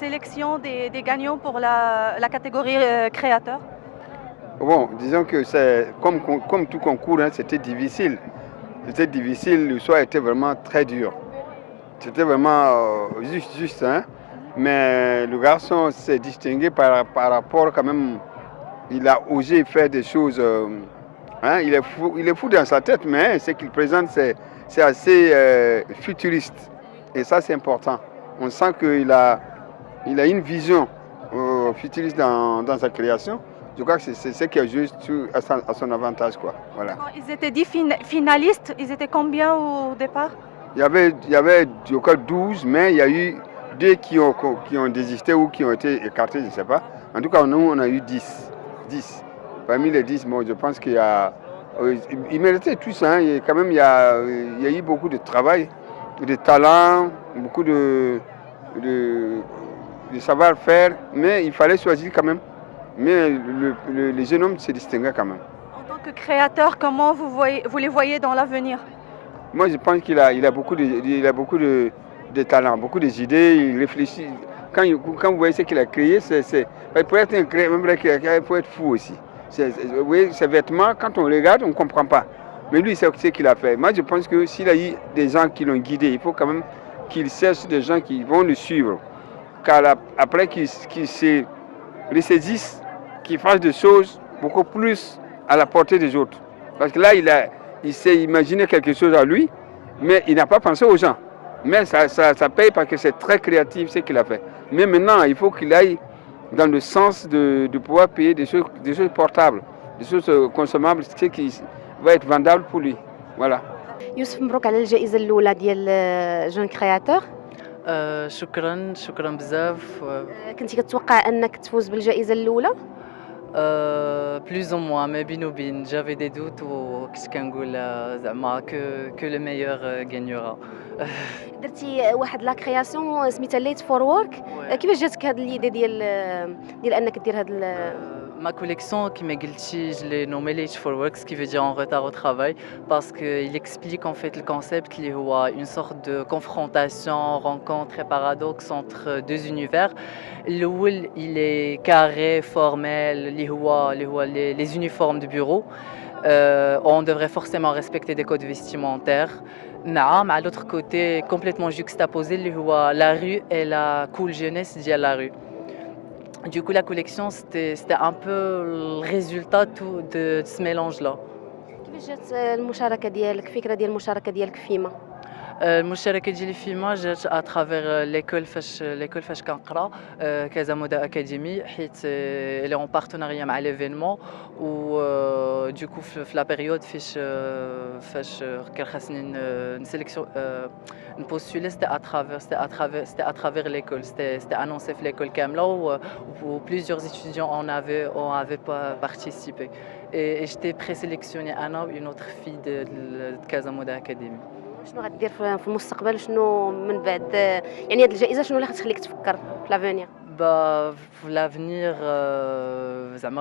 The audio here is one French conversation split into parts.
sélection des gagnants pour la catégorie créateur? Bon, disons que c'est comme tout concours, hein, c'était difficile. C'était difficile, le choix était vraiment très dur. C'était vraiment juste, hein. Mais le garçon s'est distingué par rapport quand même. Il a osé faire des choses. Hein, il est fou dans sa tête, mais ce qu'il présente, c'est assez futuriste. Et ça, c'est important. On sent il a une vision futuriste dans sa création. Je crois que c'est ce qui a joué à son avantage, quoi. Voilà. Quand ils étaient 10 finalistes, ils étaient combien au départ? Il y avait je crois, 12, mais il y a eu deux qui ont désisté ou qui ont été écartés, je ne sais pas. En tout cas, nous, on a eu 10. 10. Parmi les 10, bon, je pense qu'il y a... Ils méritaient tous, hein. Et quand même, il y a eu beaucoup de travail, de talent, beaucoup de savoir-faire, mais il fallait choisir quand même. Mais le jeune homme se distinguait quand même. En tant que créateur, comment vous les voyez dans l'avenir? Moi, je pense qu'il a beaucoup de talent, beaucoup d'idées, il réfléchit. Quand vous voyez ce qu'il a créé, il peut être un créateur, il faut être fou aussi. Vous voyez, ses vêtements, quand on regarde, on ne comprend pas. Mais lui, il sait ce qu'il a fait. Moi, je pense que s'il a eu des gens qui l'ont guidé, il faut quand même qu'il cherche des gens qui vont le suivre. Car après qu'il se ressaisisse, qu'il fasse des choses beaucoup plus à la portée des autres. Parce que là, il s'est imaginé quelque chose à lui, mais il n'a pas pensé aux gens. Mais ça paye parce que c'est très créatif ce qu'il a fait. Mais maintenant, il faut qu'il aille dans le sens de pouvoir payer des choses portables, des choses consommables, ce qui va être vendable pour lui. Voilà. يوسف مبروك على الجائزة الأولى ديال جون كرياتور. شكرا بزاف. كنتي كتوقع أنك تفوز بالجائزة الأولى؟ Plus ou moins, mais بين وبين j'avais des doutes وكنت كنقول زعما que le meilleur gagnera. درتي واحد لا كرياسيون سميتها ليت فور وورك، كيفاش جاتك هاد اليدي ديال أنك دير هاد Ma collection, qui m'a dit, je l'ai nommée Late for Work, ce qui veut dire en retard au travail, parce qu'il explique en fait le concept qu'il y a une sorte de confrontation, rencontre et paradoxe entre deux univers. L'oul, il est carré, formel, les uniformes du bureau. On devrait forcément respecter des codes vestimentaires. نعم, à l'autre côté, complètement juxtaposé, la rue et la cool jeunesse de la rue. Du coup, la collection, c'était un peu le résultat de ce mélange-là. كيفاش جات المشاركة ديالك، الفكرة ديال المشاركة ديالك فيما؟ المشاركة ديالي فيما جات اترافيغ ليكول فاش كنقرا كازا مودا اكاديمي حيت اللي اون بارتناريا مع ليفينمون و دوكو في لا بيريود فاش كان خاصني نسيليكسيون نبوستولي c'était à travers l'école c'était annoncé في l'école كاملة و plusieurs étudiants on avait participé et j'étais présélectionnée انا و une autre fille de كازا مودا اكاديمي. شنو غدير في المستقبل، شنو من بعد يعني هاد الجائزة شنو اللي غتخليك تفكر في لافونير؟ Pour l'avenir,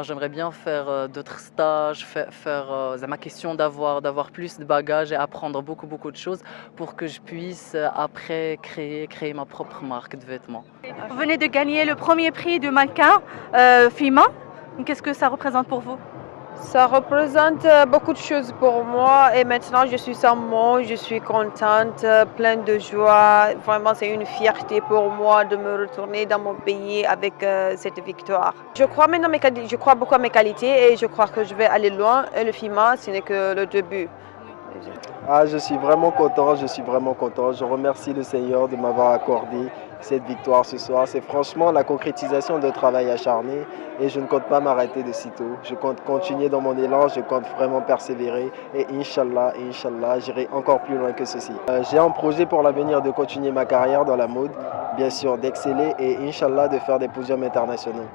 j'aimerais bien faire d'autres stages, faire ma question d'avoir plus de bagages et apprendre beaucoup de choses pour que je puisse après créer ma propre marque de vêtements. Vous venez de gagner le premier prix du mannequin FIMA. Qu'est-ce que ça représente pour vous? Ça représente beaucoup de choses pour moi et maintenant je suis sans mots, je suis contente, pleine de joie. Vraiment, c'est une fierté pour moi de me retourner dans mon pays avec cette victoire. Je crois beaucoup à mes qualités et je crois que je vais aller loin et le FIMA, ce n'est que le début. Je suis vraiment content. Je remercie le Seigneur de m'avoir accordé cette victoire ce soir. C'est franchement la concrétisation d'un travail acharné et je ne compte pas m'arrêter de sitôt. Je compte continuer dans mon élan, je compte vraiment persévérer et Inch'Allah, j'irai encore plus loin que ceci. J'ai un projet pour l'avenir de continuer ma carrière dans la mode, bien sûr d'exceller et Inch'Allah de faire des podiums internationaux.